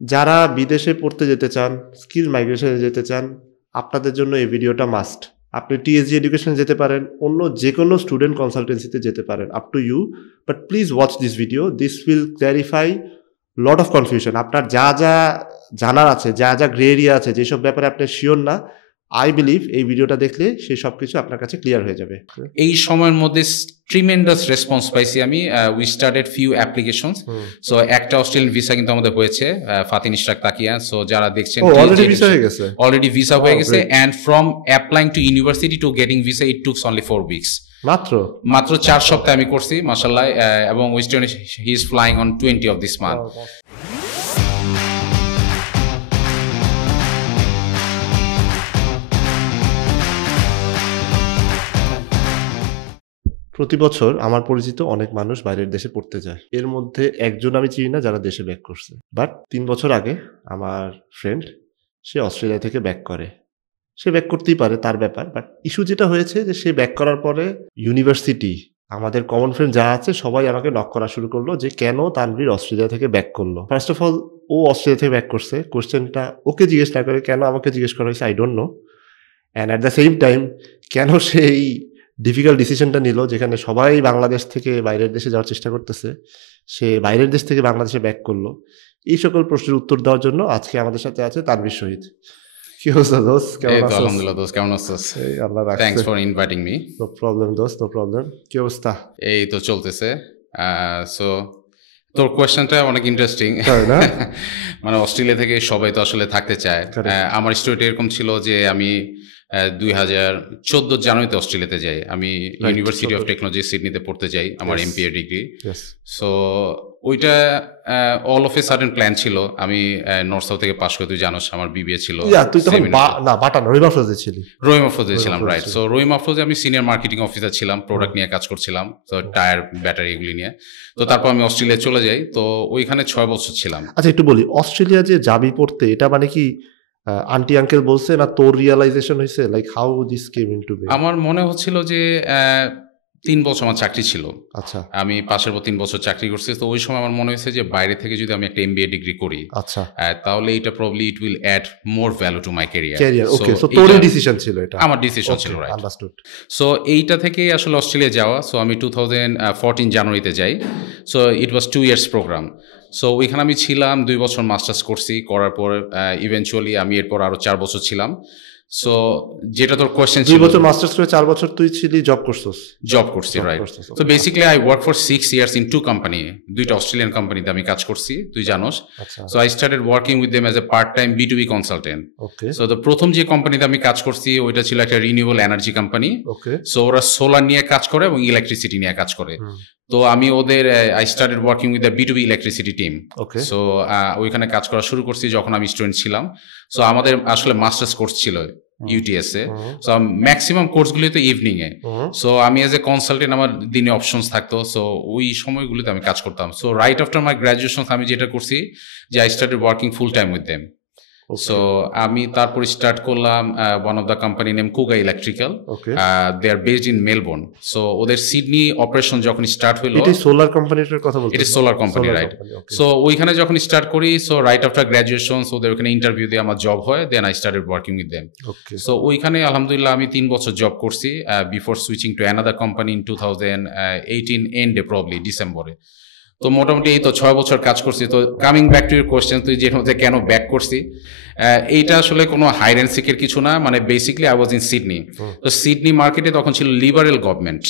যারা বিদেশে পড়তে যেতে চান, স্কিল মাইগ্রেশনে যেতে চান, আপনাদের জন্য এই ভিডিওটা মাস্ট। আপনি টিএসজি এডুকেশনে যেতে পারেন, অন্য যে কোনো স্টুডেন্ট কনসালটেন্সিতে যেতে পারেন, up to you, but please watch this video. This will clarify lot of confusion. আপনার যা যা জানার আছে, যা যা গ্রে এরিয়া আছে, যেসব ব্যাপারে আপনি শিওর না, আই বিলিভ এই ভিডিওটা দেখলে সেই সব কিছু আপনার কাছে ক্লিয়ার হয়ে যাবে। এই সময়ের মধ্যে ট্রিমেন্ডাস রেসপন্স পাইছি আমি। We started few applications. So একটা অস্ট্রেলিয়ান ভিসা কিন্তু আমাদের হয়েছে, ফাতিন ইশরাক তাকিয়া। সো যারা দেখছেন অলরেডি ভিসা হয়ে গেছে, অলরেডি ভিসা হয়ে গেছে। And from applying to university to getting visa it টুকস only 4 weeks। মাত্র 4 সপ্তাহ আমি করছি মাশাআল্লাহ। এবং western he is flying on 20 of this month। প্রতি বছর আমার পরিচিত অনেক মানুষ বাইরের দেশে পড়তে যায়। এর মধ্যে একজন আমি চিনি না যারা দেশে ব্যাক করছে। বাট 3 বছর আগে আমার ফ্রেন্ড, সে অস্ট্রেলিয়া থেকে ব্যাক করে। সে ব্যাক করতেই পারে, তার ব্যাপার। বাট ইস্যু যেটা হয়েছে যে সে ব্যাক করার পরে ইউনিভার্সিটি, আমাদের কমন ফ্রেন্ড যা আছে সবাই আমাকে নক করা শুরু করলো যে কেন তানভীর অস্ট্রেলিয়া থেকে ব্যাক করলো। ফার্স্ট অফ অল, ও অস্ট্রেলিয়া থেকে ব্যাক করছে, কোশ্চেনটা ওকে জিজ্ঞেস না করে কেন আমাকে জিজ্ঞেস করা হয়েছে I don't know. And at the same time কেন সেই ডিফিকাল্ট ডিসিশনটা নিল, যেখানে সবাই বাংলাদেশ থেকে বাইরের দেশে যাওয়ার চেষ্টা করতেছে, সে বাইরের দেশ থেকে বাংলাদেশে ব্যাক করলো। এই সকল প্রশ্নের উত্তর দেওয়ার জন্য আজকে আমাদের সাথে আছে তানভীর শহীদ। কি অবস্থা দোস্ত? আলহামদুলিল্লাহ দোস্ত, কেমন আছিস? আল্লাহ রাখছে। Thanks for inviting me. No problem দোস্ত, নো প্রবলেম। কি অবস্থা? এই তো চলতেছে। সো তোর কোয়েশ্চেনটা অনেক ইন্টারেস্টিং। মানে অস্ট্রেলিয়া থেকে সবাই তো আসলে থাকতে চায়। আমার স্টোরিটা এরকম ছিল যে আমি 2014 জানুয়ারিতে অস্ট্রেলিয়াতে যাই। আমি ইউনিভার্সিটি অফ টেকনোলজি সিডনিতে পড়তে যাই আমার এমপিএ ডিগ্রি। সো ওইটা all of a sudden plan ছিল। আমি নর্থ সাউথ থেকে পাশ করে, তুই জানোস আমার বিবিএ ছিল। তুই তখন রহিমা আফরোজে ছিলি? রহিমা আফরোজে ছিলাম, রাইট। সো রহিমা আফরোজে আমি সিনিয়র মার্কেটিং অফিসার ছিলাম, প্রোডাক্ট নিয়ে কাজ করছিলাম, তো টায়ার, ব্যাটারি এগুলি নিয়ে। তো তারপর আমি অস্ট্রেলিয়া চলে যাই। তো ওইখানে 6 বছর ছিলাম। আচ্ছা, একটু বলি, অস্ট্রেলিয়া যে যাবি পড়তে, এটা মানে কি আন্টি আঙ্কেল বলছে না তোর রিয়ালাইজেশন হয়েছে? Like how this came into be? আমার মনে হচ্ছিল যে 3 বছর আমার চাকরি ছিল। আচ্ছা, আমি পাশের পর 3 বছর চাকরি করছি। তো ওই সময় আমার মনে হয়েছে যে বাইরে থেকে যদি আমি একটা এমবিএ ডিগ্রি করি, আচ্ছা, তাহলে এটা probably it will add more value to my career. Okay, so তোর ডিসিশন ছিল এটা? আমার ডিসিশন ছিল, রাইট। আন্ডারস্টুড। সো এইটা থেকেই আসলে অস্ট্রেলিয়া যাওয়া। সো আমি 2014 জানুয়ারিতে যাই। So it was 2 years program. So ওইখানে আমি ছিলাম 2 বছর, মাস্টার্স করছি। করার পর ইভেনচুয়ালি আমি এরপর আরো 4 বছর ছিলাম। সো যেটা তোর কোয়েশ্চেন ছিল, 2 বছর মাস্টার্স করে 4 বছর তুই ছিলি জব করছিস? জব করছি, right. So basically I work for 6 years in 2 company. 2টা অস্ট্রেলিয়ান কোম্পানিতে আমি কাজ করছি, তুই জানোস। So I started working with them as a part time B2B consultant. So তো প্রথম যে কোম্পানিতে আমি কাজ করছি ওইটা ছিল একটা রিনিউয়েবল এনার্জি কোম্পানি। সো ওরা সোলার নিয়ে কাজ করে এবং ইলেকট্রিসিটি নিয়ে কাজ করে। তো আমি ওদের I started working with the B2B electricity team. So ওইখানে কাজ করা শুরু করছি যখন আমি স্টুডেন্ট ছিলাম। সো আমাদের আসলে মাস্টার্স কোর্স ছিল UTS এ। সো ম্যাক্সিমাম কোর্সগুলি তো ইভিনিং এ। সো আমি এজ এ কনসালটেন্ট আমার দিনে অপশনস থাকতো। সো ওই সময়গুলিতে আমি কাজ করতাম। So right after my graduation আমি যেটা করছি যে I started working full time with them. So আমি তারপর স্টার্ট করলাম one of the company name Kuga electrical. They are based in Melbourne. So ওদের সিডনি অপারেশন যখন স্টার্ট হইলো, এটা সোলার কোম্পানিটার কথা বলতে? এটা সোলার কোম্পানি, রাইট। সো ওইখানে যখন স্টার্ট করি, সো রাইট আফটার গ্র্যাজুয়েশন ওদের ওখানে ইন্টারভিউ দিয়ে আমার জব হয়। Then I started working with them. So ওইখানে আলহামদুলিল্লাহ আমি 3 বছর জব করছি before switching to another company in 2018 এন্ডে, প্রবলি ডিসেম্বরে। তো মোটামুটি এই তো 6 বছর কাজ করছি। তো coming back to your question, তুই যে মধ্যে কেন ব্যাক করছি, এইটা আসলে কোনো হাইড অ্যান্ড সিকের কিছু না। মানে basically I was in Sydney. তো সিডনি মার্কেটে তখন ছিল লিবারেল গভর্নমেন্ট।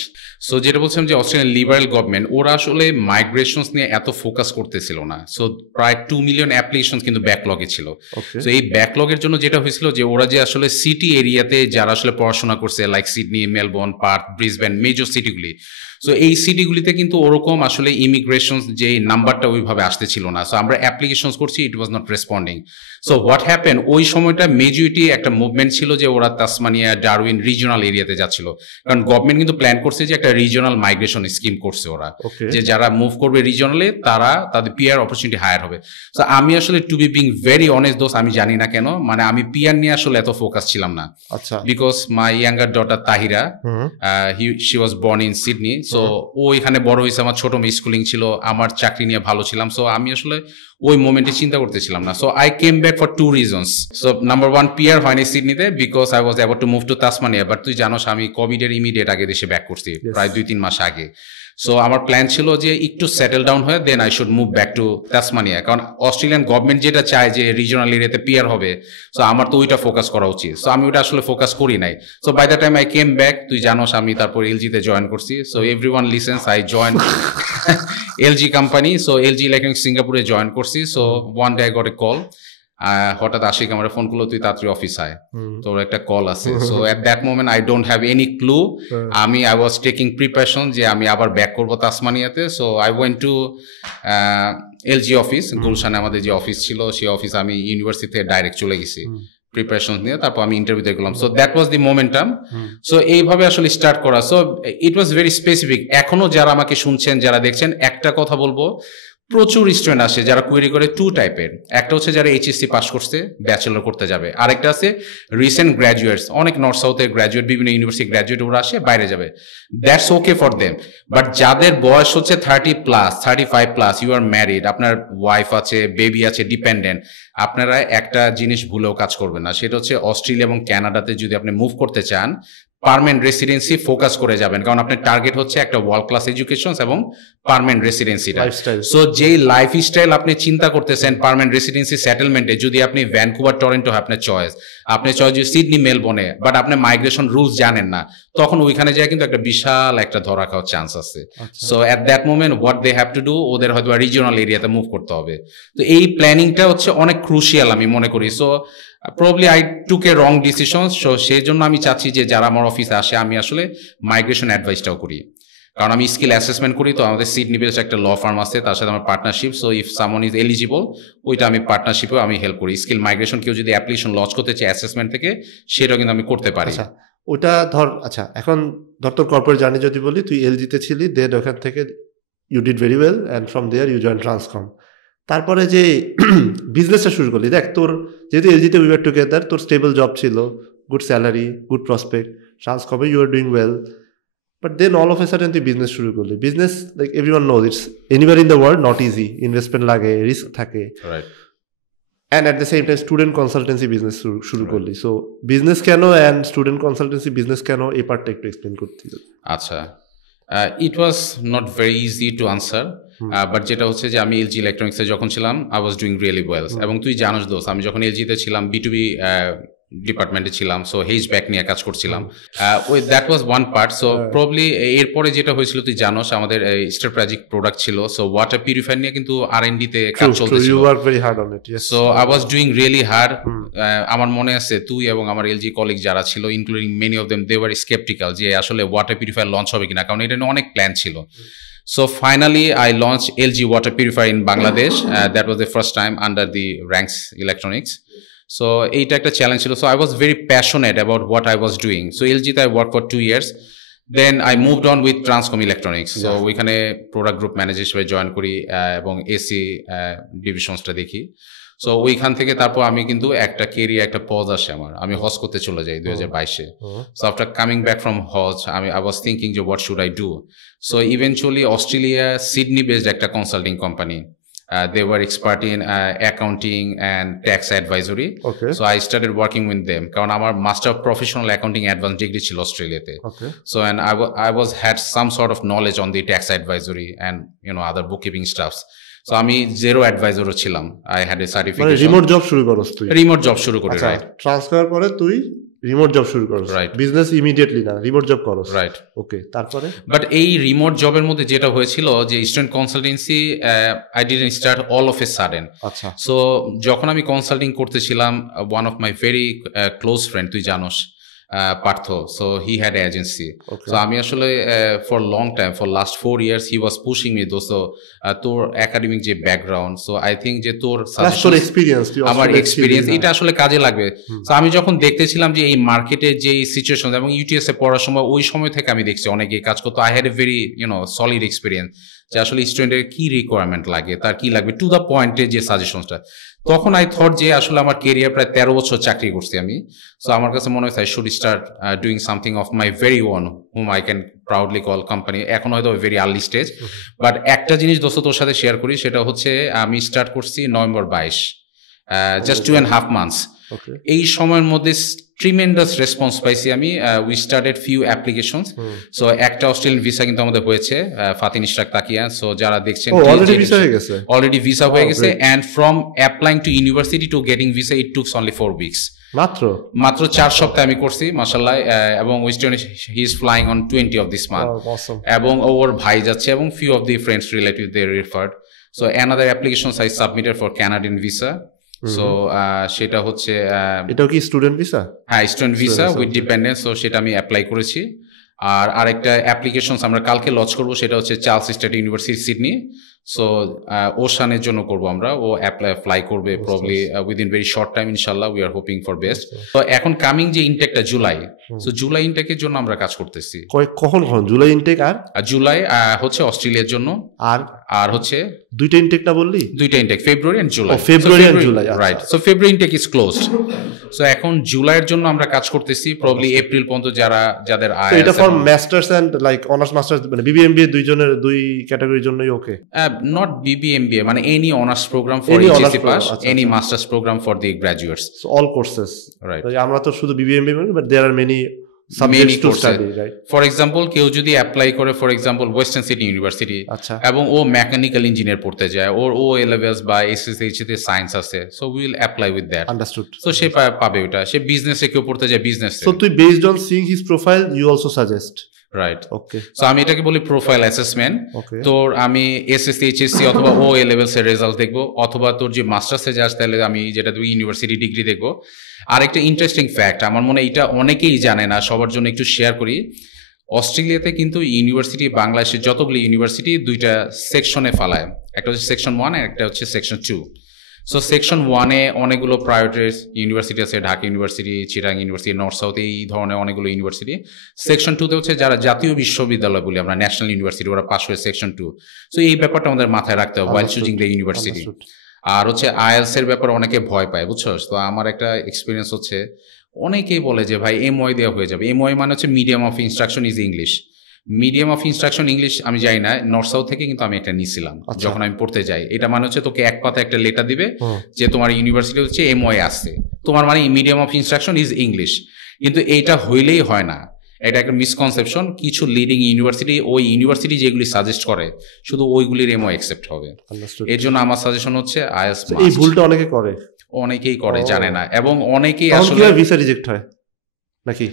সো যেটা বলছিলাম যে অস্ট্রেলিয়ান লিবারেল গভর্নমেন্ট, ওরা আসলে মাইগ্রেশনস নিয়ে এত ফোকাস করতেছিল না। সো প্রায় 2 মিলিয়ন অ্যাপ্লিকেশন কিন্তু ব্যাকলগে ছিল। সো এই ব্যাকলগের জন্য যেটা হয়েছিল যে ওরা যে আসলে সিটি এরিয়াতে যারা আসলে পড়াশোনা করছে, like Sydney, Melbourne, Perth, Brisbane, major সিটিগুলি, সো এই সিটিগুলিতে কিন্তু ওরকম আসলে ইমিগ্রেশন যে নাম্বারটা ওইভাবে আসতেছিল না। সো আমরা অ্যাপ্লিকেশন করছি, it was not responding. So what happen, ওই সময়টা মেজরিটি একটা মুভমেন্ট ছিল যে ওরা তাসমানিয়া, ডারউইন রিজিওনাল এরিয়াতে যাচ্ছিল। কারণ গভর্নমেন্ট কিন্তু প্ল্যান করছে যে একটা রিজিওনাল মাইগ্রেশন স্কিম করছে ওরা, যে যারা মুভ করবে রিজিওনালে তারা তাদের পিআর অপরচুনিটি হায়ার হবে। সো আমি আসলে to be being very honest দোস্ত, আমি জানি না কেন, মানে আমি পিআর নিয়ে আসলে এত ফোকাস ছিলাম না। Because my younger daughter Tahira, she was born in Sydney. So ও এখানে বড় হয়েছে, আমার ছোট মেয়ে স্কুলিং ছিল, আমার চাকরি নিয়ে ভালো ছিলাম। সো আমি আসলে ওই মোমেন্টে চিন্তা করতেছিলাম না। So I came back for 2 reasons. So number 1, PR হয়নি সিডনিতে because I was about to move to Tasmania, but তুই জানোস আমি কোভিডের ইমিডিয়েট আগে দেশে ব্যাক করছি, প্রায় 2-3 মাস আগে। সো আমার প্ল্যান ছিল যে একটু সেটেল ডাউন হয়ে then I should move back to Tasmania, কারণ অস্ট্রেলিয়ান গভর্নমেন্ট যেটা চায় যে রিজনাল এরিয়াতে পিআর হবে, সো আমার তো ওইটা ফোকাস করা উচিত। সো আমি ওইটা আসলে ফোকাস করি নাই। So by the time I came back, তুই জানোস আমি তারপর এলজিতে জয়েন করছি। So everyone listens, I join LG company. So LG electronics সিঙ্গাপুরে জয়েন করছি। So one day I got a call, হঠাৎ আশিক আমার ফোন করলো, তুই তাড়াতাড়ি অফিস আয়, তোর একটা কল আছে। So at that moment I don't have any clue. I was taking preparation যে আমি আবার ব্যাক করবো তাসমানিয়াতে। So I went to LG office, গুলশানে আমাদের যে অফিস ছিল সেই অফিস, আমি ইউনিভার্সিটিতে ডাইরেক্ট চলে গেছি প্রিপারেশন নিয়ে, তারপর আমি ইন্টারভিউতে গেলাম। So that was the momentum. So এইভাবে আসলে স্টার্ট করা। So it was very specific. এখনো যারা আমাকে শুনছেন, যারা দেখছেন, একটা কথা বলবো, প্রচুর স্টুডেন্ট আসে যারা কোয়েরি করে 2 টাইপের। একটা হচ্ছে যারা এইচএসসি পাস করছে, ব্যাচেলর করতে যাবে, আরেকটা আছে রিসেন্ট গ্র্যাজুয়েটস, অনেক নর্থ সাউথের গ্র্যাজুয়েট, বিভিন্ন ইউনিভার্সিটি গ্র্যাজুয়েট, ওরা আসে বাইরে যাবে, that's okay for them. But যাদের বয়স হচ্ছে 30+, 35+, ইউ আর ম্যারিড, আপনার ওয়াইফ আছে, বেবি আছে, ডিপেন্ডেন্ট, আপনারা একটা জিনিস ভুলেও কাজ করবেন না, সেটা হচ্ছে অস্ট্রেলিয়া এবং কানাডাতে যদি আপনি মুভ করতে চান, পার্মানেন্ট রেসিডেন্সি ফোকাস করে যাবেন, কারণ আপনার টার্গেট হচ্ছে একটা ওয়ার্ল্ড ক্লাস এডুকেশন এবং পার্মানেন্ট রেসিডেন্সিটা। সো যেই লাইফস্টাইল আপনি চিন্তা করতেছেন পার্মানেন্ট রেসিডেন্সি সেটেলমেন্টে, যদি আপনি ভ্যানকুভার, টরন্টো হয় আপনার চয়েস, আপনি চয়েস যদি সিডনি, মেলবোর্নে, বাট আপনি মাইগ্রেশন রুলস জানেন না, তখন ওইখানে যায় কিন্তু একটা বিশাল একটা ধরা খাওয়ার চান্স আছে। So at that moment what they have to do, ওদের হয়তো রিজিওনাল এরিয়াতে মুভ করতে হবে। তো এই প্ল্যানিংটা হচ্ছে অনেক ক্রুশিয়াল আমি মনে করি। So probably I took A wrong decision. So সেই জন্য আমি চাচ্ছি যে যারা আমার অফিসে আসে, আমি আসলে মাইগ্রেশন অ্যাডভাইসটাও করি, কারণ আমি স্কিল অ্যাসেসমেন্ট করি। তো আমাদের সিডনি বেসড একটা ল ফার্ম আছে, তার সাথে আমার partnership. So if someone is eligible, ওইটা আমি পার্টনারশিপেও আমি হেল্প করি। স্কিল মাইগ্রেশন কেউ যদি অ্যাপ্লিকেশন লঞ্চ করতে চায় অ্যাসেসমেন্ট থেকে, সেটাও কিন্তু আমি করতে পারি। ওটা ধর, আচ্ছা এখন ধর তোর কর্পোরেট জার্নি যদি বলি, তুই এলজিতে ছিলি, দেন ওখান থেকে you did very well and from there you join Transcom. তারপরে যে বিজনেসটা শুরু করলি, দেখ তোর যেহেতু এলজিতে উই ওয়ার টুগেদার, তোর স্টেবল জব ছিল, গুড স্যালারি, গুড প্রসপেক্ট, ট্রান্সকমে you are doing well, but then all of a sudden তুই বিজনেস শুরু করলি। Business like everyone knows it's anywhere in the world not easy, investment লাগে, risk থাকে, and at the same time student consultancy business শুরু করলি। So business কেন and student consultancy business কেন, এই পার্টটা একটু এক্সপ্লেন করতে। আচ্ছা, it was not very easy to answer, but যেটা হচ্ছে যে আমি এলজি ইলেকট্রনিক্সে যখন ছিলাম, I was doing really well. এবং তুই জানোস দোস্ত, আমি যখন এলজিতে ছিলাম, B2B ডিপার্টমেন্টে ছিলাম, সো হেজ ব্যাক নিয়ে কাজ করছিলাম। That was one part. So probably এরপরে যেটা হয়েছিল তুই জানোস, আমাদের স্ট্র্যাটেজিক প্রোডাক্ট ছিল, সো ওয়াটার পিউরিফায়ার নিয়ে কিন্তু R&D তে কাজ চলতেছিল। So I was doing really hard. আমার মনে আছে তুই এবং আমার এলজি কলিগ যারা ছিল, including many of them, they were skeptical যে আসলে ওয়াটার পিউরিফায়ার লঞ্চ হবে কিনা, কারণ এটা নিয়ে অনেক প্ল্যান ছিল। So finally, I launched LG water purifier in Bangladesh. That was the first time under the Ranks Electronics. So এইটা একটা চ্যালেঞ্জ ছিল। So I was very passionate about what I was doing. So LG তে I worked for 2 years. Then I moved on with Transcom Electronics. So ওইখানে product group manager হিসেবে join করি এবং AC ডিভিশনসটা দেখি। So ওইখান থেকে তারপর আমি কিন্তু একটা কেরিয়ার, একটা পজ আসে আমার, আমি হজ করতে চলে যাই 2022-এ। So after coming back from হজ, আই ওয়াজ থিঙ্কিং যে what should I do. So eventually Australia Sydney based একটা consulting company, they were expert in accounting and tax advisory. So I started working with them, কারণ আমার master of professional accounting advance degree ছিল অস্ট্রেলিয়াতে। So and I was had some sort of knowledge on the tax advisory and other bookkeeping stuffs. So আমি zero অ্যাডভাইজারও ছিলাম। I had a certification. Remote job শুরু করস তুই? Remote job শুরু করি, right. Transfer পরে তুই রিমোট জব শুরু করস, রাইট। বিজনেস ইমিডিয়েটলি না, রিমোট জব করস, রাইট। ওকে, তারপরে? বাট এই রিমোট জবের মধ্যে যেটা হয়েছিল যে student consultancy, I didn't start all of a sudden. আচ্ছা। সো যখন আমি কনসাল্টিং করতেছিলাম, one of my very close friend, তুই জানোস, Partha, so he had agency. So আমি আসলে for long time, for last 4 years he was pushing me, দোস্ত তোর একাডেমিক যে ব্যাকগ্রাউন্ড, সো আই থিঙ্ক যে তোর আমার এক্সপিরিয়েন্স এটা আসলে কাজে লাগবে। সো আমি যখন দেখতেছিলাম যে এই মার্কেটের যে সিচুয়েশন, এবং ইউটিএস এ পড়ার সময় ওই সময় থেকে আমি দেখছি অনেকে কাজ করতো, I had a very solid experience যে আসলে স্টুডেন্টের কি রিকোয়ারমেন্ট লাগে, তার কি লাগবে, টু দ্য পয়েন্টের যে সাজেশনসটা। তখন আই থট যে আসলে আমার কেরিয়ার প্রায় 13 বছর চাকরি করছি আমি। সো আমার কাছে মনে হয়েছে I should start doing something of my very on, hmm I can proudly call company, এখন হয়তো ভেরি আর্লি স্টেজ। বাট একটা জিনিস দোস্ত তোর সাথে শেয়ার করি, সেটা হচ্ছে আমি স্টার্ট করছি নভেম্বর 22, জাস্ট 2.5 months। এই সময়ের মধ্যে ট্রিমেন্ডাস রেসপন্স পাইছি আমি। We started few applications. So একটা অস্ট্রেলিয়ান ভিসা কিন্তু আমাদের হয়েছে, ফাতিন ইশরাক তাকিয়া। সো যারা দেখছেন অলরেডি ভিসা হয়ে গেছে, and from applying to university to getting visa it টুকস only 4 weeks। মাত্র 4 সপ্তাহ আমি করছি মাশাআল্লাহ। এবং western he is flying on 20 of this month, এবং ওর ভাই যাচ্ছে এবং few of the friends relative they referred. So another applications I submitted for Canadian visa. So সেটা হচ্ছে এটাও কি স্টুডেন্ট ভিসা? হ্যাঁ, student visa with dependence. So সেটা আমি অ্যাপ্লাই করেছি। আর আরেকটা অ্যাপ্লিকেশনস আমরা কালকে লঞ্চ করবো, সেটা হচ্ছে Charles State University Sydney. So ওশানের জন্য করবো আমরা, ও ফ্লাই করবে probably within very short time ইনশাল্লাহ। We are hoping for best. তো এখন কামিং যে ইনটেকটা জুলাই, সো জুলাই ইনটেকের জন্য আমরা কাজ করতেছি। কখন জুলাই ইনটেক? আর জুলাই হচ্ছে অস্ট্রেলিয়ার জন্য, আর হচ্ছে দুইটা ইনটেক না বললি? দুইটা intake, February and July. February and July, right. So February intake is closed. So এখন জুলাইয়ের জন্য আমরা কাজ করতেছি, প্রবলি এপ্রিল পর্যন্ত যাদের এটা for masters and like honours masters, মানে বিবিএমবিএ দুইজনের দুই ক্যাটাগরির জন্যই ওকে? নট বিবিএমবিএ, মানে any honours program for HSC pass, any masters program for the graduates, all courses. Right. আমরা তো শুধু বিবিএমবিএ বলি, but there are many many courses. For example কেউ যদি অ্যাপ্লাই করে for example western city university, এবং ও মেকানিক্যাল ইঞ্জিনিয়ার পড়তে যায়, ওর ও এ লেভেলস বা এসএসসি তে সায়েন্স আছে, so we will apply with that. Understood. So সে পাবে ওটা। সে বিজনেসে কেউ পড়তে যায় বিজনেসে। সো তুই based on seeing his profile you also suggest? Right. Okay. So আমি এটাকে বলি প্রোফাইল অ্যাসেসমেন্ট। তোর আমি এসএসসি এইচএসসি অথবা ও এ লেভেলস এর রেজাল্ট দেখবো, অথবা তোর যে মাস্টার্সে যাস তাহলে আমি যেটা তুই ইউনিভার্সিটি ডিগ্রি দেখবো। আরেকটা ইন্টারেস্টিং ফ্যাক্ট, আমার মনে হয় এটা অনেকেই জানে না, সবার জন্য একটু শেয়ার করি। অস্ট্রেলিয়াতে কিন্তু ইউনিভার্সিটি, বাংলাদেশের যতগুলি ইউনিভার্সিটি দুইটা সেকশনে ফালায়, একটা হচ্ছে সেকশন 1 আর একটা হচ্ছে সেকশন 2। সো সেকশন 1-এ অনেকগুলো প্রায়োরিটিস ইউনিভার্সিটি আছে, Dhaka university, Chittagong university, north south, এই ধরনের অনেকগুলো ইউনিভার্সিটি। সেকশন 2-তে হচ্ছে যারা জাতীয় বিশ্ববিদ্যালয় বলি আমরা, ন্যাশনাল ইউনিভার্সিটি, ওরা পাস হয়ে সেকশন 2। সো এই ব্যাপারটা আমাদের মাথায় রাখতে হবে ওয়াইল চুজিং দ্য ইউনিভার্সিটি। আর হচ্ছে আইএলস এর ব্যাপারে অনেকে ভয় পায়, বুঝছো? তো আমার একটা এক্সপিরিয়েন্স হচ্ছে, অনেকেই বলে যে ভাই এমওয়াই দেওয়া হয়ে যাবে। এমওয়াই মানে হচ্ছে medium of instruction is English. Medium of instruction English আমি জানি না, নর্থ সাউথ থেকে কিন্তু আমি একটা নিয়েছিলাম যখন আমি পড়তে যাই। এটা মানে হচ্ছে তোকে এক পাতা একটা লেটার দিবে যে তোমার ইউনিভার্সিটি হচ্ছে এমওয়াই আসছে, তোমার মানে medium of instruction is English. কিন্তু এইটা হইলেই হয় না, এটা একটা মিসকনসেপশন। কিছু লিডিং ইউনিভার্সিটি, ওই ইউনিভার্সিটি যেগুলি সাজেস্ট করে শুধু ওইগুলির এমও অ্যাকসেপ্ট হবে। এর জন্য আমার সাজেশন হচ্ছে আইএলটিএস মাস্ট। এই ভুলটা অনেকেই করে জানে না, এবং অনেকেই আসলে ভিসা রিজেক্ট হয় নাকি?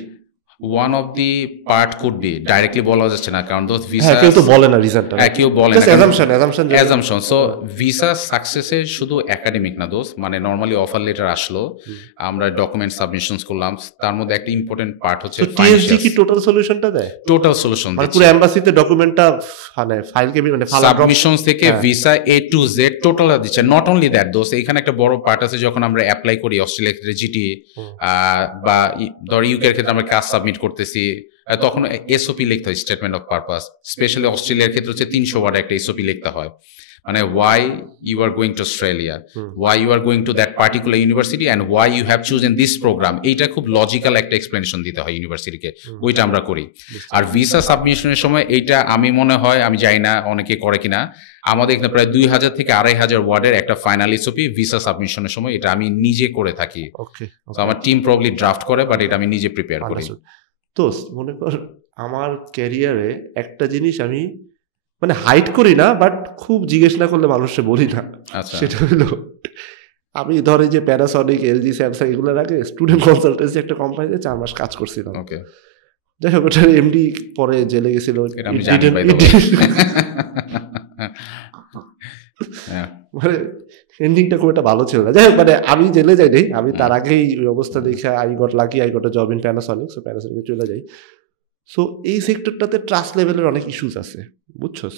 One of the part could be, directly বলা যাচ্ছে না, কারণ দোজ ভিসা কেউ তো বলে না রিজনটা, কেউ বলে না, অ্যাজাম্পশন। সো ভিসা সাকসেসে শুধু একাডেমিক না দোস্ত, মানে নরমালি অফার লেটার আসলো, আমরা ডকুমেন্ট সাবমিশনস করলাম, তার মধ্যে একটা ইম্পর্টেন্ট পার্ট হচ্ছে টিএসজি কি টোটাল সলিউশনটা দেয়? টোটাল সলিউশন মানে পুরো এমবাসিতে ডকুমেন্টটা মানে ফাইল কে মানে সাবমিশনস থেকে visa A to Z total দিচ্ছে। নট অনলি দ্যাট দোস্ত, এখানে একটা বড় পার্ট আছে যখন আমরা অ্যাপ্লাই করি অস্ট্রেলিয়ার ক্ষেত্রে জিটি বা ধর ইউকে এর ক্ষেত্রে আমরা কাজ সাবমিট করতেছি, তখন এসওপি লিখতে হয়, স্টেটমেন্ট অফ পারপাস। স্পেশালি অস্ট্রেলিয়ার ক্ষেত্রে হচ্ছে 300 ওয়ার্ড একটা এসওপি লিখতে হয়, মানে why you are going to Australia, why you are going to that particular university and why you have chosen this program. এইটা খুব লজিক্যাল একটা এক্সপ্লেনেশন দিতে হয় ইউনিভার্সিটিকে, ওইটা আমরা করি। আর ভিসা সাবমিশনের সময় এইটা আমি মনে হয়, আমি জানি না অনেকে করে কিনা, আমাদের এখানে প্রায় 2000 থেকে 2500 ওয়ার্ডের একটা ফাইনাল এসওপি ভিসা সাবমিশনের সময়, এটা আমি নিজে করে থাকি। আমার টিম প্রবলি ড্রাফট করে, বাট এটা আমি নিজে প্রিপেয়ার করি। তো মনে কর আমার ক্যারিয়ারে একটা জিনিস আমি মানে হাইড করি না, বাট খুব জিজ্ঞেস না করলে মানুষকে বলি না, সেটা হলো আমি ধরে যে প্যানাসনিক, এলজি, স্যামসাং এগুলোর আগে স্টুডেন্ট কনসালটেন্সি একটা কোম্পানিতে 4 মাস কাজ করছিলাম। যাই হোক, ওটার এমডি পরে জেলে গেছিল, মানে এন্ডিংটা খুব একটা ভালো ছিল না। যাই হোক, মানে আমি জেলে যাই নাই, আমি তার আগেই ওই অবস্থা দেখে I got a job in Panasonic, so প্যানাসনিকে চলে যাই। সো এই সেক্টরটাতে ট্রাস্ট লেভেলের অনেক ইস্যুস আছে, বুঝছস?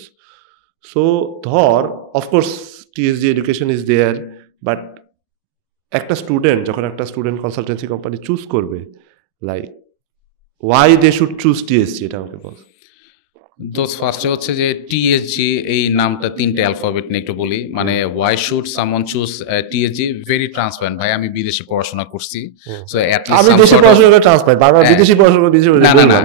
সো ধর of course TSG education is there, but একটা স্টুডেন্ট যখন একটা স্টুডেন্ট কনসালটেন্সি কোম্পানি চুজ করবে, like why they should choose TSG, এটা আমাকে বল। দোস ফার্স্টে হচ্ছে যে টিএসজি এই নামটা 3টে অ্যালফাবেট নিয়ে একটু বলি, মানে why should someone choose TSG? Very transparent ভাই, আমি বিদেশে পড়াশোনা করছি, সো অ্যাট লিস্ট আমি দেশে পড়াশোনা করে ট্রান্সপারেন্ট, বাংলা বিদেশি পড়াশোনা করে বিদেশি না না না,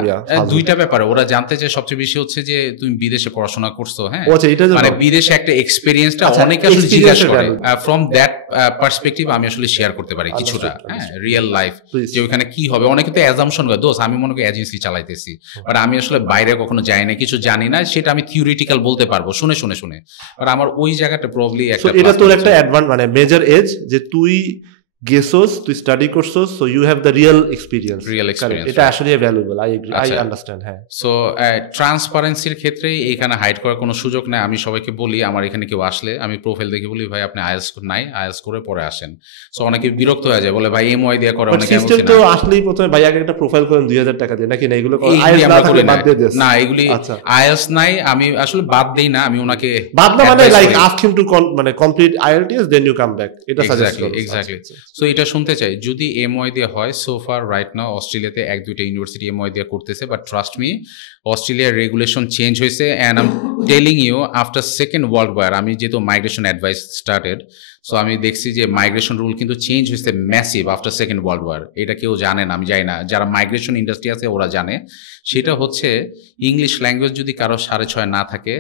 দুইটা ব্যাপার ওরা জানতে চায়। সবচেয়ে বেশি হচ্ছে যে তুমি বিদেশে পড়াশোনা করছো, হ্যাঁ, মানে বিদেশে একটা এক্সপেরিয়েন্সটা অনেকে আসলে জিজ্ঞাসা করে। ফ্রম দ্যাট পার্সপেক্টিভ আমি আসলে শেয়ার করতে পারি কিছুটা, হ্যাঁ, রিয়েল লাইফ, যে ওখানে কি হবে। অনেকে তো অ্যাজাম্পশন করে, দোস্ত আমি মনে করি এজেন্সি চালাইতেছি, বাট আমি আসলে বাইরে কখনো যাই না, কিছু জানি না, সেটা আমি থিওরিটিক্যাল বলতে পারবো শুনে শুনে শুনে, বাট আমার ওই জায়গাটা প্রবলি একটা, এটা তোর একটা অ্যাডভান্স মানে মেজর এজ যে তুই গেছস, তুই স্টাডি করছস, so you have the real experience, এটা আসলে valuable, I agree, I understand. হ্যাঁ, সো ট্রান্সপারেন্সির ক্ষেত্রে এখানে হাইড করার কোনো সুযোগ নেই। আমি সবাইকে বলি, আমার এখানে কেউ আসলে আমি প্রোফাইল দেখে বলি ভাই আপনি আইএলটিএস নাই, আইএলটিএস করে পরে আসেন। সো অনেকে বিরক্ত হয়ে যায়, বলে ভাই এমওআই দিয়ে করে, অনেকে সিস্টেম তো আসলেই প্রথমে ভাই আগে একটা প্রোফাইল করেন 2000 টাকা দিয়ে, নাকি না এগুলো না, এগুলি আইএলটিএস নাই আমি আসলে বাদ দেই না, আমি ওনাকে বাদ না মানে লাইক আস্ক হিম টু মানে complete IELTS then you come back, এটা সাজেস্ট করি। এক্স্যাক্টলি, সো এটা শুনতে চাই যদি এমওআই দিয়ে হয়। সো ফার রাইট নাও অস্ট্রেলিয়াতে 1-2টা ইউনিভার্সিটি এমওআই দিয়ে করতেছে, বাট ট্রাস্ট মি অস্ট্রেলিয়ার রেগুলেশন চেঞ্জ হয়েছে, and I am telling you after second world war, আমি যেহেতু মাইগ্রেশন অ্যাডভাইস স্টার্টেড, সো আমি দেখছি যে মাইগ্রেশন রুল কিন্তু চেঞ্জ হয়েছে massive after second world war. এটা কেউ জানে না, আমি জানি না, যারা মাইগ্রেশন ইন্ডাস্ট্রি আছে ওরা জানে। সেটা হচ্ছে ইংলিশ ল্যাঙ্গুয়েজ যদি কারো 6.5 না থাকে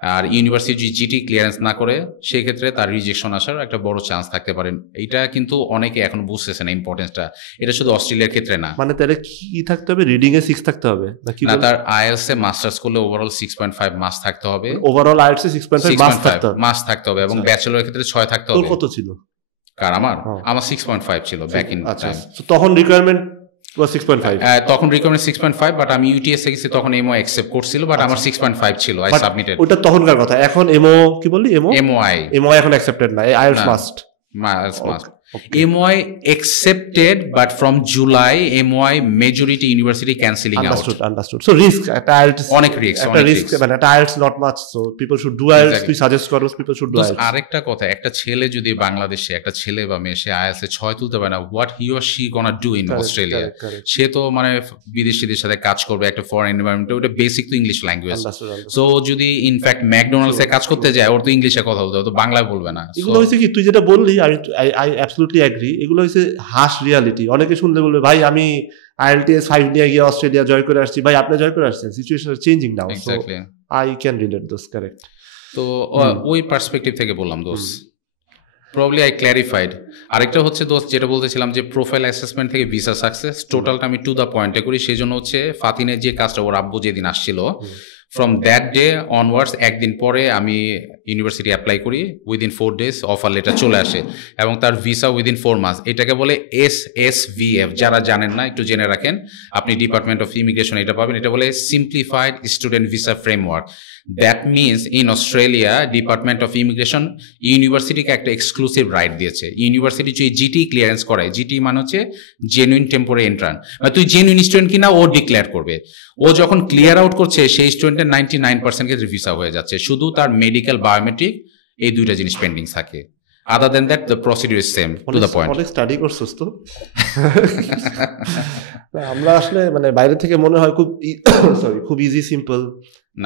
আর ইউনিভার্সিটি জিটি ক্লিয়ারেন্স না করে, সেক্ষেত্রে তার রিজেকশন আসার একটা বড় চান্স থাকতে পারেন। এটা কিন্তু অনেকে এখন বুঝতেছে না ইম্পর্টেন্সটা। এটা শুধু অস্ট্রেলিয়ার ক্ষেত্রে না, মানে তাহলে কি থাকতে হবে, রিডিং এ 6 থাকতে হবে না, তার আইএলটিএস এ মাস্টার্স করলে ওভারঅল 6.5 মাস থাকতে হবে, ওভারঅল আইএলটিএস এ 6.5 মাস থাকতে হবে, এবং ব্যাচেলরের ক্ষেত্রে 6 থাকতে হবে। তোর কত ছিল? কার? আমার 6.5 ছিল ব্যাক ইন টাইম। তখন রিকোয়ারমেন্ট 6.5, তখন রিকোয়ারমেন্ট 6.5, বাট আমি ইউটিএস এ গেছি তখন এমও অ্যাকসেপ্ট করছিল, বাট আমার 6.5 ছিল, আই সাবমিটেড। ওটা তখনকার কথা, এখন এমও কি বললি, এমওআই এখন অ্যাকসেপ্টেড না, IELTS must. MOI accepted, but from July MOI majority university cancelling understood. So risk at IELTS, অনেক risk মানে at IELTS not much, so people should do IELTS. তুই সাজেস্ট করস people should do IELTS। আরেকটা কথা, একটা ছেলে যদি বাংলাদেশে, একটা ছেলে বা মেয়ে সে IELTS এ 6 তুলতে পারে না, what he or she gonna do in Australia? সে তো মানে বিদেশিদের সাথে কাজ করবে একটা ফরেন এনভায়রনমেন্টে, ওটা বেসিক তো ইংলিশ ল্যাঙ্গুয়েজ। সো যদি ইনফ্যাক্ট ম্যাকডোনাল্ডস এ কাজ করতে যায়, ওর তো ইংলিশে কথা বলতে হবে, তো বাংলায় বলবে না। এগুলো হইছে কি তুই যেটা বললি, I absolutely agree, এগুলো হচ্ছে হার্শ রিয়ালিটি। অনেকে শুনলে বলবে ভাই আমি IELTS 5 নিয়ে গিয়ে অস্ট্রেলিয়া জয় করে আসছি, ভাই আপনি জয় করে আসছেন, situation is changing now, so I can relate those, correct. তো ওই পার্সপেক্টিভ থেকে বললাম দোস, প্রবলি আই ক্ল্যারিফাইড। আরেকটা হচ্ছে দোস্ত যেটা বলতেছিলাম যে প্রোফাইল অ্যাসেসমেন্ট থেকে ভিসা সাকসেস, টোটালটা আমি টু দ্য পয়েন্টে করি। সেই জন্য হচ্ছে ফাতিনের যে কাজটা ওর আব্বু যেদিন আসছিল, ফ্রম দ্যাট ডে অনওয়ার্ডস, একদিন পরে আমি ইউনিভার্সিটি অ্যাপ্লাই করি, উইদিন 4 days অফার লেটার চলে আসে, এবং তার ভিসা উইদিন 4 months। এটাকে বলে SSVF, যারা জানেন না একটু জেনে রাখেন, আপনি ডিপার্টমেন্ট অফ ইমিগ্রেশন এটা পাবেন। এটা বলে simplified student visa framework. That means in Australia department of immigration ইউনিভার্সিটিকে একটা এক্সক্লুসিভ রাইট দিয়েছে। ইউনিভার্সিটি যদি জিটি ক্লিয়ারেন্স করায়, জিটি মানে হচ্ছে জেনুইন টেম্পোরারি এন্ট্রান্ট, মানে তুই জেনুইন স্টুডেন্ট কিনা ও ডিক্লেয়ার করবে। ও যখন ক্লিয়ার আউট করছে, সেই স্টুডেন্টের 99% ক্ষেত্রে ভিসা হয়ে যাচ্ছে, শুধু তার মেডিকেল বায়োমেট্রিক এই দুইটা জিনিস পেন্ডিং থাকে। Other than that, the procedure is same to the point. অনেক স্টাডি করছস তো। আমরা আসলে মানে বাইরে থেকে মনে হয় খুব ইজি সিম্পল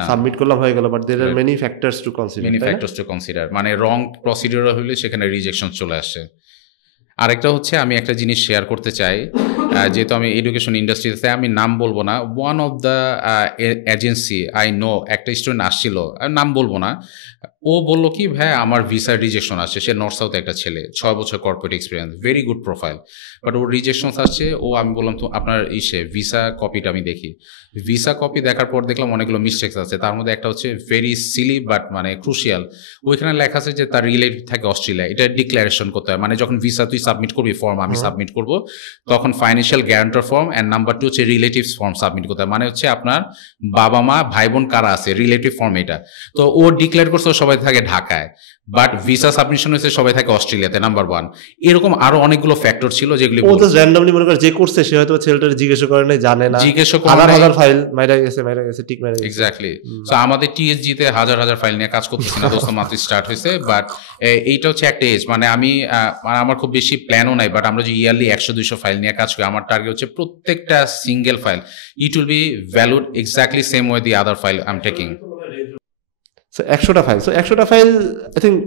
সাবমিট করলাম হয়ে গেল, but there are many factors to consider. মানে রং প্রসিডিউর হলে সেখানে রিজেকশন চলে আসে। আরেকটা হচ্ছে আমি একটা জিনিস শেয়ার করতে চাই, যেহেতু আমি এডুকেশন ইন্ডাস্ট্রিতে, আমি নাম বলবো না, one of the agency I know, একটা স্টুডেন্ট আসছিল, নাম বলবো না, ও বললো কি ভাই আমার ভিসা রিজেকশন আসছে। সে নর্থ সাউথে একটা ছেলে, 6 বছর corporate experience, very good profile, but or rejection আসছে। আমি বললাম তো আপনার ভিসা কপিটা আমি দেখি। ভিসা কপি দেখার পর দেখলাম অনেকগুলো মিস্টেক্স আছে, তার মধ্যে একটা হচ্ছে ভেরি সিলি বাট মানে ক্রুশিয়াল। ওইখানে লেখা আছে যে তার রিলেটিভ থাকে অস্ট্রেলিয়া, এটা ডিক্লারেশন করতে হয়। মানে যখন ভিসা তুই সাবমিট করবি, ফর্ম আমি সাবমিট করবো, তখন financial guarantor form and number 2 হচ্ছে রিলেটিভস ফর্ম সাবমিট করতে হয়। মানে হচ্ছে আপনার বাবা মা ভাই বোন কারা আছে, রিলেটিভ ফর্ম এটা। তো ও ডিক্লেয়ার করছে সবাই থাকে ঢাকায়, বাট ভিসা সাবমিশন হয়েছে সবাই থাকে অস্ট্রেলিয়াতে নাম্বার 1। এরকম আরো অনেকগুলো ফ্যাক্টর ছিল যেগুলি ও জাস্ট র্যান্ডমলি মনে করে যে করছে সে হয়তো ছেলেটার জিজ্ঞেস করে নাই, জানে না, জিজ্ঞেস হাজার ফাইল মাইরা গেছে ঠিক মাইরা গেছে। এক্স্যাক্টলি। সো আমাদের টিএসজি তে হাজার ফাইল নিয়ে কাজ করতেছি না দোস্ত, মাত্র স্টার্ট হয়েছে। বাট এইটা হচ্ছে একটা এজ, মানে আমি আমার খুব বেশি প্ল্যানও নাই, বাট আমরা যে ইয়ারলি 100-200 ফাইল নিয়ে কাজ করি, আমার টার্গেট হচ্ছে প্রত্যেকটা single file it will be valued exactly same way the other file I am taking. So 100টা ফাইল, সো 100টা file I think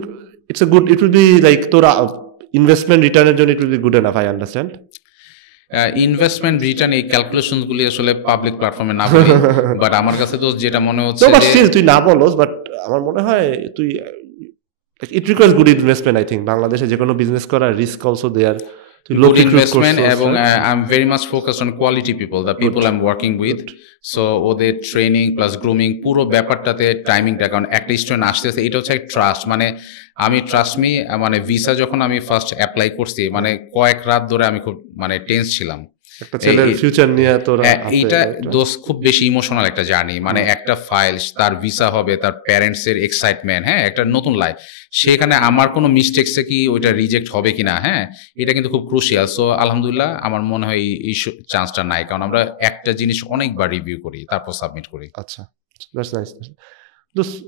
it's a good, it will be like তোর investment রিটার্নের জন্য it will be good enough, I understand. Investment return এই calculation গুলি আসলে public প্ল্যাটফর্মে না বলি, বাট আমার কাছে তো যেটা মনে হচ্ছে তুই না বলস, বাট আমার মনে হয় তুই it requires good investment. I think বাংলাদেশে যে কোনো বিজনেস করার risk also there, good investment এবং I'm very much focused on quality people, the people I'm working with. So ওদের ট্রেনিং প্লাস গ্রুমিং পুরো ব্যাপারটাতে টাইমিংটা, কারণ একটা স্টুডেন্ট আসতেছে এটা হচ্ছে এক ট্রাস্ট। মানে আমি ট্রাস্ট মি, মানে ভিসা যখন আমি ফার্স্ট অ্যাপ্লাই করছি মানে কয়েক রাত ধরে আমি খুব মানে টেন্স ছিলাম একটা ছেলের ফিউচার নিয়ে। তোরা এইটা দোস্ত খুব বেশি ইমোশনাল একটা জার্নি, মানে একটা ফাইল তার ভিসা হবে, তার প্যারেন্টস এর এক্সাইটমেন্ট, হ্যাঁ একটা নতুন লাইফ, সেখানে আমার কোনো মিস্টেকসে কি ওইটা রিজেক্ট হবে কিনা, হ্যাঁ এটা কিন্তু খুব ক্রুশিয়াল। সো আলহামদুলিল্লাহ আমার মনে হয় এই চান্সটা নাই, কারণ আমরা একটা জিনিস অনেকবার রিভিউ করি তারপর সাবমিট করি। আচ্ছা, দ্যাটস নাইস।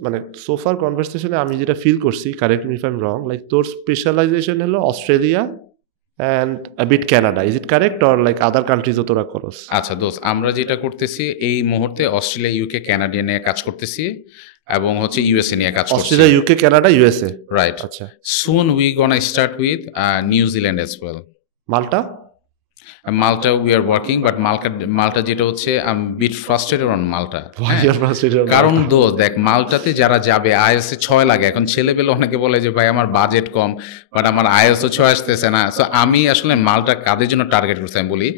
মানে সোফার কনভারসেশনে আমি যেটা ফিল করছি, correct me if I am wrong, like তোর স্পেশালাইজেশন হলো Australia and a bit Canada, is it correct, or like other countries ও তোরা করস? আচ্ছা দোস্ত, আমরা যেটা করতেছি এই মুহূর্তে অস্ট্রেলিয়া, ইউকে, কানাডা নিয়ে কাজ করতেছি এবং হচ্ছে ইউএসএ নিয়ে কাজ করছি। Australia, UK, Canada, USA, right. আচ্ছা, soon we gonna start with New Zealand as well. Malta? Malta we are working, but মাল্টা যেটা হচ্ছে I'm bit frustrated on মাল্টা। কারণ দোস্ত দেখ, মাল্টাতে যারা যাবে আইএলটিএস 6 লাগে। এখন ছেলেবেলে অনেকে বলে যে ভাই আমার বাজেট কম, বাট আমার আইএলটিএস 6 আসতেছে না। সো আমি আসলে মাল্টা কাদের জন্য টার্গেট করছি আমি বলি,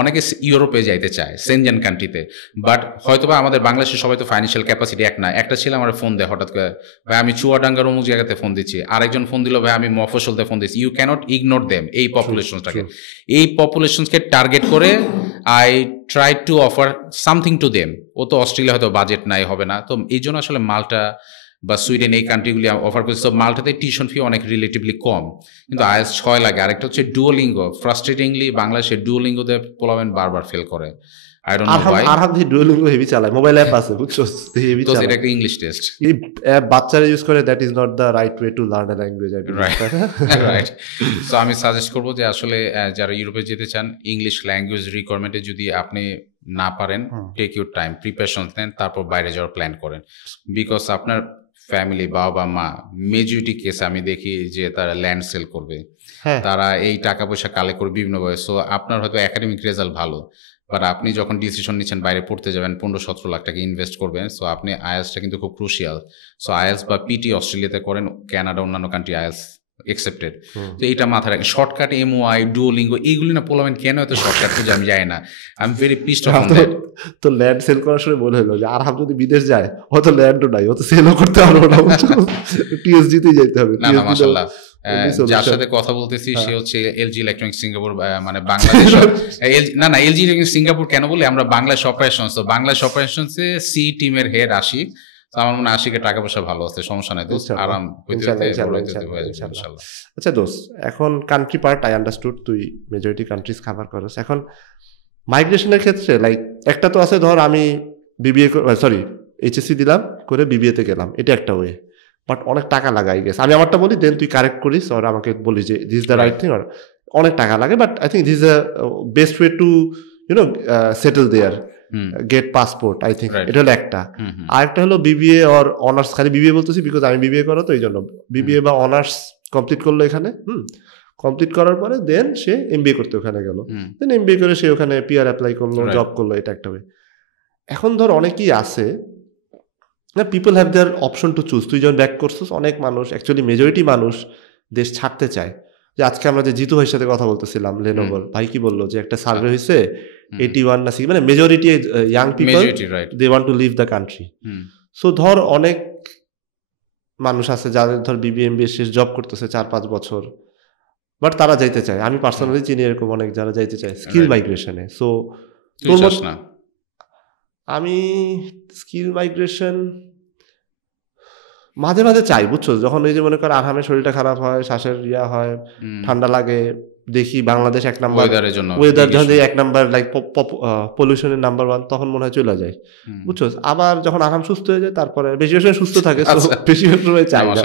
অনেকে ইউরোপে যাইতে চায়, সেনজেন কান্ট্রিতে, বাট হয়তোবা আমাদের বাংলাদেশে সবাই তো ফাইন্যান্সিয়াল ক্যাপাসিটি এক না। একটা ছেলে আমার ফোন দেয় হঠাৎ করে, ভাই আমি চুয়াডাঙ্গার অমুক জায়গাতে ফোন দিচ্ছি, আরেকজন ফোন দিল ভাই আমি মফস্বলতে ফোন দিচ্ছি। ইউ ক্যানট ইগনোর দেম, এই পপুলেশনটাকে, এই পপুলেশনকে টার্গেট করে I try to offer something to them. ও তো অস্ট্রেলিয়া হয়তো বাজেট নাই, হবে না, তো এই জন্য আসলে মাল্টা বা সুইডেন এই কান্ট্রিগুলি অফার করছে। তো মাল্টাতে টিউশন ফি অনেক রিলেটিভলি কম, কিন্তু আইএলটিএস 6 লাগে। আরেকটা হচ্ছে ডুওলিঙ্গো, ফ্রাস্ট্রেটিংলি বাংলাদেশে ডুওলিঙ্গোতে পোলাবেন বারবার ফেল করে। I don't know why. আর হাতে ডুওলিঙ্গো হেভি চালায়, মোবাইল অ্যাপ আছে বুঝছো, হেভি চালায়। এটা একটা ইংলিশ টেস্ট, এই অ্যাপ বাচ্চারা ইউজ করে, that is not the right way to learn a language, right. So আমি সাজেস্ট করবো যে আসলে যারা ইউরোপে যেতে চান, ইংলিশ ল্যাঙ্গুয়েজ রিকোয়ারমেন্টে যদি আপনি না পারেন, টেক ইউর টাইম, প্রিপারেশন নেন, তারপর বাইরে যাওয়ার প্ল্যান করেন। বিকজ আপনার ফ্যামিলি, বাবা মা মেজরিটি কেসে আমি দেখি যে তারা ল্যান্ড সেল করবে, তারা এই টাকা পয়সা কালেক্ট করবে বিভিন্নভাবে। সো আপনার হয়তো একাডেমিক রেজাল্ট ভালো, বাট আপনি যখন ডিসিশন নিচ্ছেন বাইরে পড়তে যাবেন, 15-17 লাখ টাকা ইনভেস্ট করবেন, সো আপনি আইএলটিএসটা কিন্তু খুব ক্রুশিয়াল। সো আইএলটিএস বা পিটি অস্ট্রেলিয়াতে করেন, কানাডা অন্যান্য কান্ট্রি আইএলটিএস একসেপ্টেড। তো এইটা মাথায় রাখেন। শর্টকাট এমওআই, ডুওলিঙ্গো এইগুলি না পোলাবেন কেন এত শর্টকাট খুঁজে আমি যাই না। I am very pissed of on that. তো ল্যান্ড সেল করার সময় মনে হলো যে আরহাম যদি বিদেশ যায়, হয়তো ল্যান্ডও নাই, হয়তো সেলও করতে পারবো না, টিএসজিতেই যেতে হবে। না না, মাশাআল্লাহ, যার সাথে কথা বলতেছি সে হচ্ছে এলজি ইলেকট্রনিক্স সিঙ্গাপুর, মানে বাংলাদেশ। না না, এলজি ইলেকট্রনিক্স সিঙ্গাপুর কেন বলি, আমরা বাংলাদেশ অপারেশনস, তো বাংলাদেশ অপারেশনসে সি টিমের হেড আশিক। আমার মনে হয় আশিকের টাকা পয়সা ভালো আছে, সমস্যা নাই দোস্ত, আরাম হইতে ইনশাআল্লাহ। আচ্ছা দোস্ত, এখন কান্ট্রি পার্ট আই আন্ডারস্টুড, তুই মেজরিটি কান্ট্রিজ কভার করস। এখন মাইগ্রেশনের ক্ষেত্রে লাইক একটা তো আছে, ধর আমি বিবিএ এইচএসসি দিলাম করে বিবিএতে গেলাম, এটা একটা ওয়ে, বাট অনেক টাকা লাগাই গেছে। আমি আমারটা বলি, দেন তুই কারেক্ট করিস, আর আমাকে বলি যে দিস দ্য রাইট থিং, আর অনেক টাকা লাগে, but I think this the best way to settle there, get passport, I think এটা হলো একটা। আরেকটা হলো বিবিএ অর অনার্স, খালি বিবিএ বলতেছি বিকজ আমি বিবিএ করো, তো এই জন্য বিবিএ বা অনার্স কমপ্লিট করলো এখানে, কমপ্লিট করার পরে দেন সে এমবিএ করতে ওখানে গেল, দেন এমবিএ করে সে ওখানে পিআর অ্যাপ্লাই করলো, জব করলো, এটা একটা ওয়ে। এখন ধর অনেকেই আছে না, people have their option to choose. তুই যখন ব্যাক করছিস, অনেক মানুষ, অ্যাকচুয়ালি মেজরিটি মানুষ দেশ ছাড়তে চায়। যে আজকে আমরা যে জিতু ভাইয়ের সাথে কথা বলতেছিলাম লেনোভোর, ভাই কি বললো যে একটা সার্ভে হয়েছে 81 না 60, মানে majority young people they want to leave the country. So ধর অনেক মানুষ আছে যাদের ধর বিবিএমবিএ শেষ জব করতেছে 4-5 বছর, বাট তারা যাইতে চায়। আমি পার্সোনালি চিনি এরকম অনেক যারা যাইতে চায় স্কিল মাইগ্রেশনে। সো আমি স্কিল মাইগ্রেশন মাঝে মাঝে চাই, বুঝছো, যখন এই যে মনে করো আরহামের শরীরটা খারাপ হয়, শ্বাসের হয়, ঠান্ডা লাগে, দেখি বাংলাদেশ 1 নাম্বার ওয়েদার, যখন এক নাম্বার লাইক পলিউশনের নাম্বার 1, তখন মনে হয় চলে যায়, বুঝছো। আবার যখন আরহাম সুস্থ হয়ে যায়, তারপরে বেশিরভাগ সময় সুস্থ থাকে, বেশিরভাগ সময় চাই না,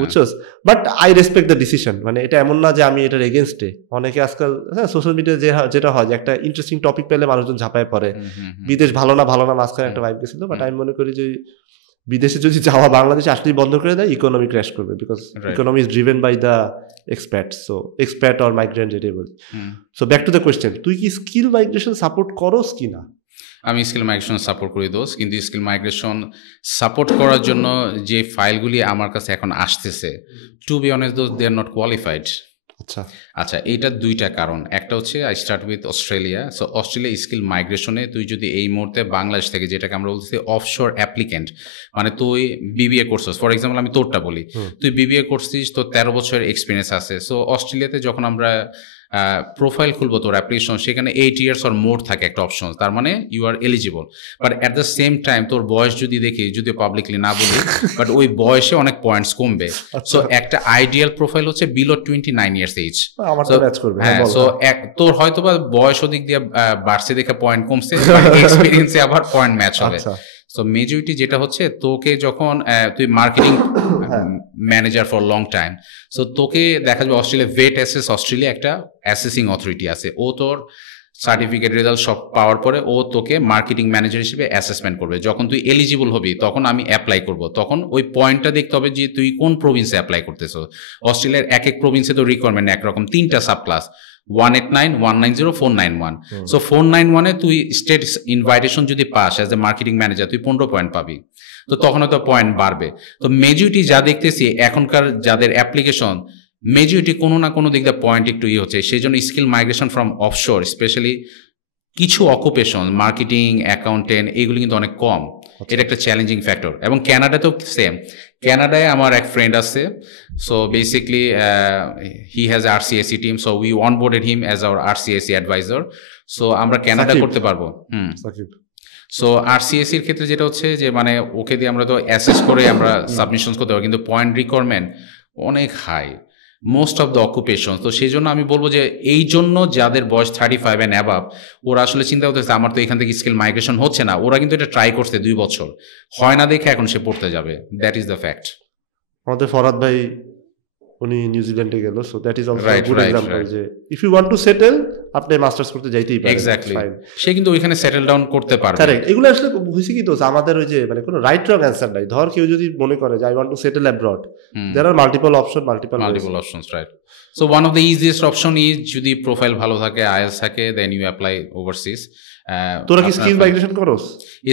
বুঝছো। But I respect the decision, মানে এটা এমন না যে আমি এটার এগেনস্টে। অনেকে আজকাল হ্যাঁ সোশ্যাল মিডিয়া যেটা হয় যে একটা ইন্টারেস্টিং টপিক পেলে মানুষজন ঝাঁপায় পড়ে, বিদেশ ভালো না মাঝখানে একটা ভাইব গেছিল। বাট আমি মনে করি যে বিদেশে যদি যাওয়া বাংলাদেশে আসলেই বন্ধ করে দেয়, ইকোনমি ক্র্যাশ করবে, because economy is driven by the expat, so expat or migrant যেটাই বলি। So back to the question, তুই কি স্কিল মাইগ্রেশন সাপোর্ট করস কি না? আমি স্কিল মাইগ্রেশন সাপোর্ট করি দোস্ত, কিন্তু স্কিল মাইগ্রেশন সাপোর্ট করার জন্য যে ফাইলগুলি আমার কাছে এখন আসতেছে, টু বি অনেস্ট দোস্ত, দে আর নট কোয়ালিফাইড। আচ্ছা, এইটার 2টা কারণ। একটা হচ্ছে I start with Australia. So Australia skill মাইগ্রেশনে তুই যদি এই মুহূর্তে বাংলাদেশ থেকে, যেটাকে আমরা বলছি অফশোর অ্যাপ্লিকেন্ট, মানে তুই বিবিএ করছিস, ফর এক্সাম্পল আমি তোরটা বলি, তুই বিবিএ করছিস, তোর 13 বছরের এক্সপিরিয়েন্স আছে। সো অস্ট্রেলিয়াতে যখন আমরা প্রোফাইল খুলবো তোর অ্যাপ্লিকেশন, সেখানে 8 years অর মোর থাকে একটা অপশন, তার মানে you are eligible. But at the same time তোর বয়স যদি দেখি, যদি পাবলিকলি না বলি, বাট ওই বয়সে অনেক পয়েন্টস কমবে। সো একটা আইডিয়াল প্রোফাইল হচ্ছে বিলো 29 years এজ। হ্যাঁ, সো তোর হয়তো বা বয়স ওদিক দিয়ে বাড়ছে দেখে পয়েন্ট কমছে, এক্সপিরিয়েন্সে আবার পয়েন্ট ম্যাচ হবে। সো মেজরিটি যেটা হচ্ছে, তোকে যখন তুই marketing manager for long time, so তোকে দেখা যাবে অস্ট্রেলিয়া ভেট অ্যাসেস, অস্ট্রেলিয়া একটা অ্যাসেসিং অথরিটি আছে, ও তোর সার্টিফিকেট রেজাল্ট সব পাওয়ার পরে ও তোকে মার্কেটিং ম্যানেজার হিসেবে অ্যাসেসমেন্ট করবে। যখন তুই এলিজিবল হবি, তখন আমি অ্যাপ্লাই করব, তখন ওই পয়েন্টটা দেখতে হবে যে তুই কোন প্রভিন্সে অ্যাপ্লাই করতেছো। অস্ট্রেলিয়ার এক প্রভিন্সে তো রিকোয়ারমেন্ট একরকম, 3টা সাব ক্লাস, 189, 190, 491। সো 491-এ তুই স্টেট ইনভাইটেশন যদি pass as a marketing manager, তুই 15 পয়েন্ট পাবি। তো তখন হয়তো পয়েন্ট বাড়বে। তো মেজরিটি যা দেখতেছি এখনকার যাদের অ্যাপ্লিকেশন, মেজরিটি কোনো না কোনো দিক দিয়ে পয়েন্ট একটু হচ্ছে। সেই জন্য skill migration from offshore, specially কিছু অকুপেশন, মার্কেটিং, অ্যাকাউন্টেন্ট, এগুলি কিন্তু অনেক কম। এটা একটা চ্যালেঞ্জিং ফ্যাক্টর। এবং ক্যানাডাতেও সেম। ক্যানাডায় আমার এক ফ্রেন্ড আছে, so basically he has RCSE team, so we onboarded him as our RCSE adviser. So আমরা ক্যানাডা করতে পারবো। সো RCSE-র ক্ষেত্রে যেটা হচ্ছে যে মানে ওকে দিয়ে আমরা তো অ্যাসেস করে আমরা সাবমিশন করতে পারবো, কিন্তু পয়েন্ট রিকোয়ারমেন্ট অনেক high most of the occupation. তো সেই জন্য আমি বলবো যে এই জন্য যাদের বয়স 35 and above, ওরা আসলে চিন্তা করতেছে আমার তো এখান থেকে স্কিল মাইগ্রেশন হচ্ছে না। ওরা কিন্তু এটা ট্রাই করছে 2 বছর, হয় না দেখে এখন সে পড়তে যাবে। That is the fact. আমাদের ফরহাদ ভাই উনি নিউজিল্যান্ডে গেল, so that is also a good example যে if you want to settle, আপনি মাস্টার্স করতে যাইতেই পারেন। এক্স্যাক্টলি, সে কিন্তু ওইখানে সেটেল ডাউন করতে পারবে। কারেক্ট। এগুলো আসলে হইছে কি, তো আমাদের ওই যে মানে কোনো রাইট রং অ্যানসার নাই। ধর কেউ যদি মনে করে যে I want to settle abroad, there are multiple options, right. So one of the easiest option is, যদি প্রোফাইল ভালো থাকে, IELTS থাকে, দেন ইউ অ্যাপ্লাই ওভারসিজ। তোরা কি স্কিল মাইগ্রেশন করস?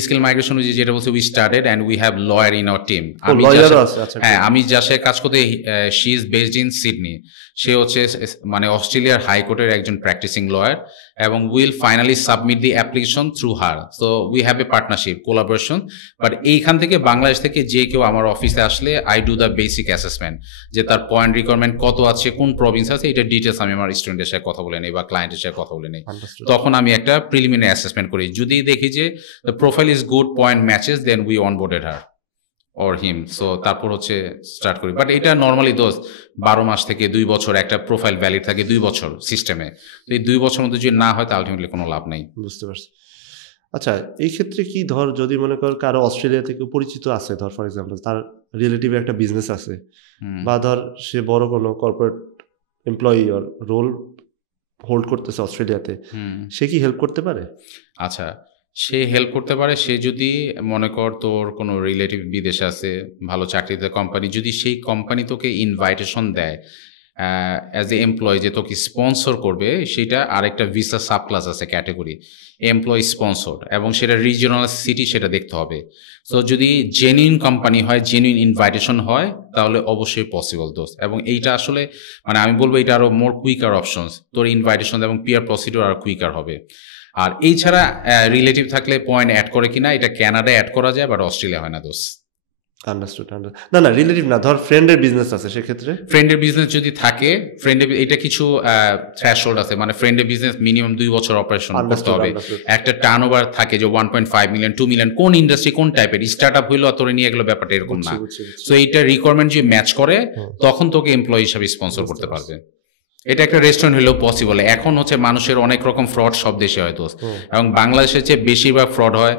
স্কিল মাইগ্রেশন যেটা বলছে, we started and we have lawyer in our team. হ্যাঁ, আমি যার সাথে কাজ করতে, she is based in Sydney. সে হচ্ছে মানে অস্ট্রেলিয়ার হাইকোর্টের একজন প্র্যাকটিসিং লয়ার, এবং will finally submit the application through her. So we have a partnership, collaboration. But এইখান থেকে বাংলাদেশ থেকে যে কেউ আমার অফিসে আসলে, I do the basic assessment, যে তার পয়েন্ট রিকোয়ারমেন্ট কত আছে, কোন প্রভিন্স আছে, এটা ডিটেলস আমি আমার স্টুডেন্টের সাথে কথা বলে নেই বা ক্লায়েন্টের সাথে কথা বলে নেই। তখন আমি একটা প্রিলিমিনারি অ্যাসেসমেন্ট করি। যদি দেখি যে the profile is good, point matches, then we onboarded her or him. So তারপর হচ্ছে স্টার্ট করি। বাট এটা নর্মালি 12 মাস থেকে 2 বছর একটা প্রোফাইল ভ্যালিড থাকে, 2 বছর সিস্টেমে। তো এই 2 বছরের মধ্যে যদি না হয়, তা আলটিমেটলি কোনো লাভ নেই। বুঝতে পারছি। আচ্ছা, এই ক্ষেত্রে কি, ধর যদি মনে কর কারো অস্ট্রেলিয়া থেকে পরিচিত আছে, ধর ফর এক্সাম্পল তার রিলেটিভে একটা বিজনেস আছে, বা ধর সে বড় কোনো corporate employee or role hold করতেছে অস্ট্রেলিয়াতে, সে কি হেল্প করতে পারে? আচ্ছা, সে হেল্প করতে পারে। সে যদি মনে কর তোর কোনো রিলেটিভ বিদেশে আছে, ভালো চাকরিতে কোম্পানি, যদি সেই কোম্পানি তোকে ইনভাইটেশন দেয় অ্যাজ এ এমপ্লয়ি, যে তোকে স্পন্সর করবে, সেটা আরেকটা ভিসা সাব ক্লাস আছে, ক্যাটেগরি এমপ্লয়ি স্পন্সর্ড, এবং সেটা রিজিওনাল সিটি, সেটা দেখতে হবে। সো যদি জেনুইন কোম্পানি হয়, জেনুইন ইনভাইটেশন হয়, তাহলে অবশ্যই পসিবল দোস্ত। এবং এইটা আসলে মানে আমি বলবো এটা আরও মোর কুইকার অপশনস, তোর ইনভাইটেশন এবং পিয়ার প্রসিডিউর আর কুইকার হবে। আর এই ছাড়া রিলেটিভ থাকলে পয়েন্ট অ্যাড করে কিনা, এটা ক্যানাডায় অ্যাড করা যায়, বাট অস্ট্রেলিয়া হয় না দোস্ত। আন্ডারস্টুড। না না রিলেটিভ না, ধর ফ্রেন্ডের বিজনেস আছে সেক্ষেত্রে ফ্রেন্ডের বিজনেস যদি থাকে, ফ্রেন্ডের এটা কিছু থ্রেশহোল্ড আছে, মানে ফ্রেন্ডের বিজনেস মিনিমাম 2 বছর অপারেশন করতে হবে, একটা টার্নওভার থাকে যে 1.5 মিলিয়ন 2 মিলিয়ন, কোন ইন্ডাস্ট্রি কোন টাইপের স্টার্ট আপ হইলো তোরে নিয়ে গেলো, ব্যাপারটা এরকম না। সো এইটা রিকোয়ারমেন্ট যে ম্যাচ করে তখন তোকে এমপ্লয়ি হিসাবে স্পন্সর করতে পারবে। এটা একটা রেস্টুরেন্ট হলেও পসিবল। এখন হচ্ছে মানুষের অনেক রকম ফ্রড সব দেশে হয় দোস্ত, এবং বাংলাদেশের চেয়ে বেশিরভাগ ফ্রড হয়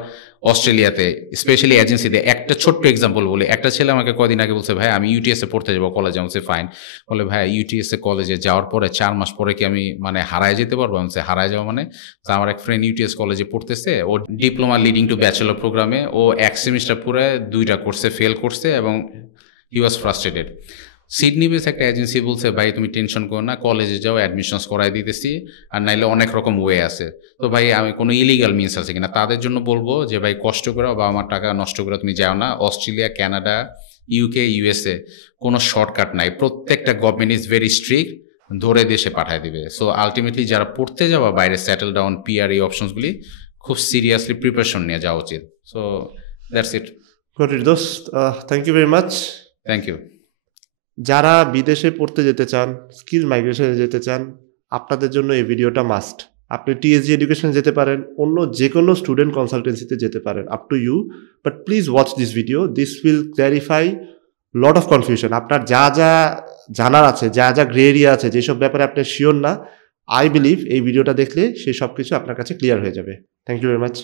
অস্ট্রেলিয়াতে, স্পেশালি এজেন্সিতে। একটা ছোট্ট এক্সাম্পল বলি, একটা ছেলে আমাকে কদিন আগে বলছে, ভাই আমি ইউটিএস এ পড়তে যাবো কলেজে। আমি বলছি ফাইন। বলে ভাই ইউটিএস এ কলেজে যাওয়ার পরে 4 মাস পরে কি আমি মানে হারায় যেতে পারবো? আমি বলছি হারায় যাওয়া মানে? আমার এক ফ্রেন্ড ইউটিএস কলেজে পড়তেছে, ও ডিপ্লোমা লিডিং টু ব্যাচেলর প্রোগ্রামে, ও 1 সেমিস্টার পুরো 2টা কোর্সে ফেল করছে এবং হি ওয়াজ ফ্রাস্ট্রেটেড। সিডনি বেস একটা এজেন্সি বলছে, ভাই তুমি টেনশন করো না, কলেজে যাও, অ্যাডমিশনস করাই দিতেছি, আর নাইলে অনেক রকম ওয়ে আছে। তো ভাই আমি কোনো ইলিগাল মিনস আছে কিনা তাদের জন্য বলবো যে ভাই কষ্ট করে বা আমার টাকা নষ্ট করে তুমি যাও না। অস্ট্রেলিয়া, কানাডা, ইউকে, ইউএসএ কোনো শর্টকাট নাই, প্রত্যেকটা গভর্নমেন্ট ইজ ভেরি স্ট্রিক্ট, ধরে দেশে পাঠায় দিবে। সো আলটিমেটলি যারা পড়তে যাওয়া বাইরে সেটেল ডাউন, পিআর, এই অপশনসগুলি খুব সিরিয়াসলি প্রিপারেশন নিয়ে যাওয়া উচিত। So that's it. Got it দোস্ত, thank you very much. Thank you. যারা বিদেশে পড়তে যেতে চান, স্কিল মাইগ্রেশনে যেতে চান, আপনাদের জন্য এই ভিডিওটা মাস্ট। আপনি টিএসজি এডুকেশন যেতে পারেন, অন্য যে কোনো স্টুডেন্ট কনসালটেন্সিতে যেতে পারেন, up to you, but please watch this video. This will clarify lot of confusion. আপনার যা যা জানার আছে, যা যা গ্রে এরিয়া আছে, যেসব ব্যাপারে আপনি শিওর না, আই বিলিভ এই ভিডিওটা দেখলে সেই সব কিছু আপনার কাছে ক্লিয়ার হয়ে যাবে। Thank you very much.